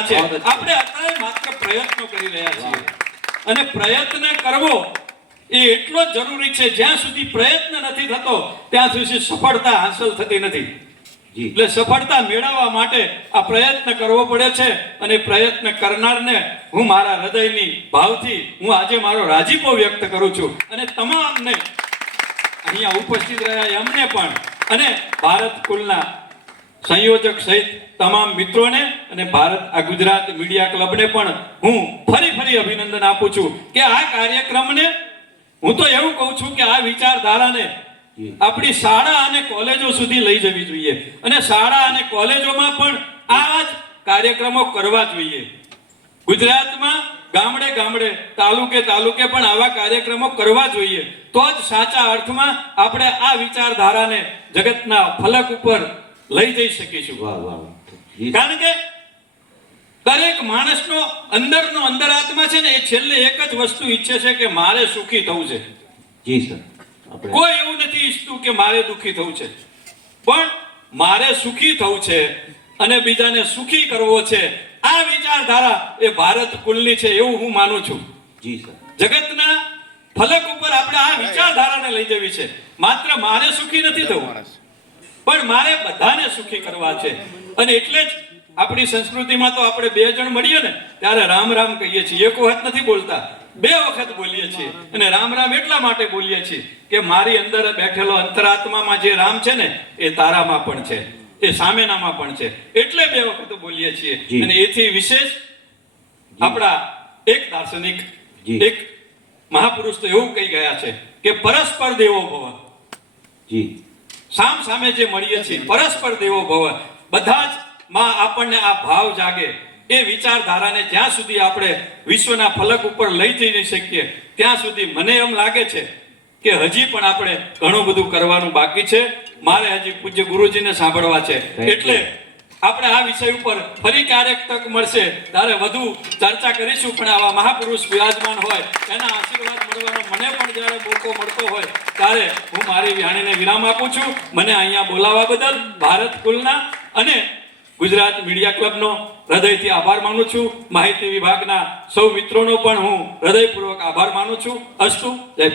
પ્રેરણા છે. આપણે અત્યારે માત્ર પ્રયત્નો કરી રહ્યા છીએ. અને પ્રયત્ન કરવો એ એટલો જરૂરી છે. જ્યાં સુધી પ્રયત્ન નથી થતો ત્યાં સુધી સફળતા હાંસલ થતી નથી. એટલે સફળતા મેળવવા માટે આ પ્રયત્ન કરવો પડે છે અને પ્રયત્ન કરનારને હું મારા હૃદયની ભાવથી હું આજે મારો રાજીપો વ્યક્ત કરું છું. અને તમામને અહીંયા ઉપસ્થિત રહ્યા એમને પણ. અને ભારત કુલના સંયોજક સહિત તમામ મિત્રોને અને ભારત આ ગુજરાત મીડિયા ક્લબને પણ હું ફરી ફરી અભિનંદન આપું છું કે આ કાર્યક્રમને હું તો એવું કહું છું કે આ વિચારધારાને આપણી શાળા અને કોલેજો સુધી લઈ જવી જોઈએ અને શાળા અને કોલેજોમાં પણ આ જ કાર્યક્રમો કરવા જોઈએ. ગુજરાતમાં ગામડે ગામડે તાલુકે તાલુકે પણ આવા કાર્યક્રમો કરવા જોઈએ. તો જ સાચા અર્થમાં આપણે આ વિચારધારાને જગતના ફલક ઉપર લઈ જઈ શકીશું. કારણ કે માણસનો અંદરનો અંતરાત્મા છે ને એ છેલ્લે એક જ વસ્તુ ઈચ્છે છે કે મારે સુખી થવું છે. જી સર. કોઈ એવું નથી ઈચ્છતું કે મારે દુખી થવું છે. પણ મારે સુખી થવું છે અને બીજાને સુખી કરવો છે આ વિચારધારા એ ભારત કુલની છે એવું હું માનું છું. જી સર. જગતના ફલક ઉપર આપણે આ વિચારધારાને લઈ જવી છે. માત્ર મારે સુખી નથી થવું. પણ મારે બધાને સુખી કરવા છે. અને એટલે જ આપણી સંસ્કૃતિમાં તો આપણે બે જણ મળીએ ને ત્યારે રામ રામ કહીએ છીએ. એક વખત નથી બોલતા બે વખત બોલીએ છીએ. અને રામ રામ એટલા માટે બોલીએ છીએ કે મારી અંદર બેઠેલો અંતરાત્મામાં જે રામ છે ને એ તારામાં પણ છે. એ સામેનામાં પણ છે. એટલે બે વખત બોલીએ છીએ. અને એથી વિશેષ આપણા એક દાર્શનિક એક મહાપુરુષ તો એવું કહી ગયા છે કે પરસ્પર દેવો ભવ. જી. સામ સામે જે મળીએ છીએ પરસ્પર દેવો ભવ. બધા જ માં આપણને આ ભાવ જાગે એ વિચારધારાને જ્યાં સુધી આપણે વિશ્વના ફલક ઉપર લઈ જઈ શકીએ ત્યાં સુધી મને એમ લાગે છે કે હજી પણ આપણે ઘણું બધું કરવાનું બાકી છે. મારે હજી પૂજ્ય ગુરુજીને સાંભળવા છે. એટલે આપણે આ વિષય ઉપર ફરી ક્યારેક તક મળશે. ત્યારે વધુ ચર્ચા કરીશું પણ આવા મહાપુરુષ વિરાજમાન હોય એના આશીર્વાદ મળવાનો મને પણ જ્યારે મોકો મળતો હોય ત્યારે હું મારી વ્યાણીને વિરામ આપું છું. મને અહીંયા બોલાવવા બદલ ભારત કુલના અને ગુજરાત મીડિયા ક્લબનો હૃદયથી આભાર માનું છું. માહિતી વિભાગના સૌ મિત્રોનો પણ હું હૃદયપૂર્વક આભાર માનું છું. અસ્તુ જય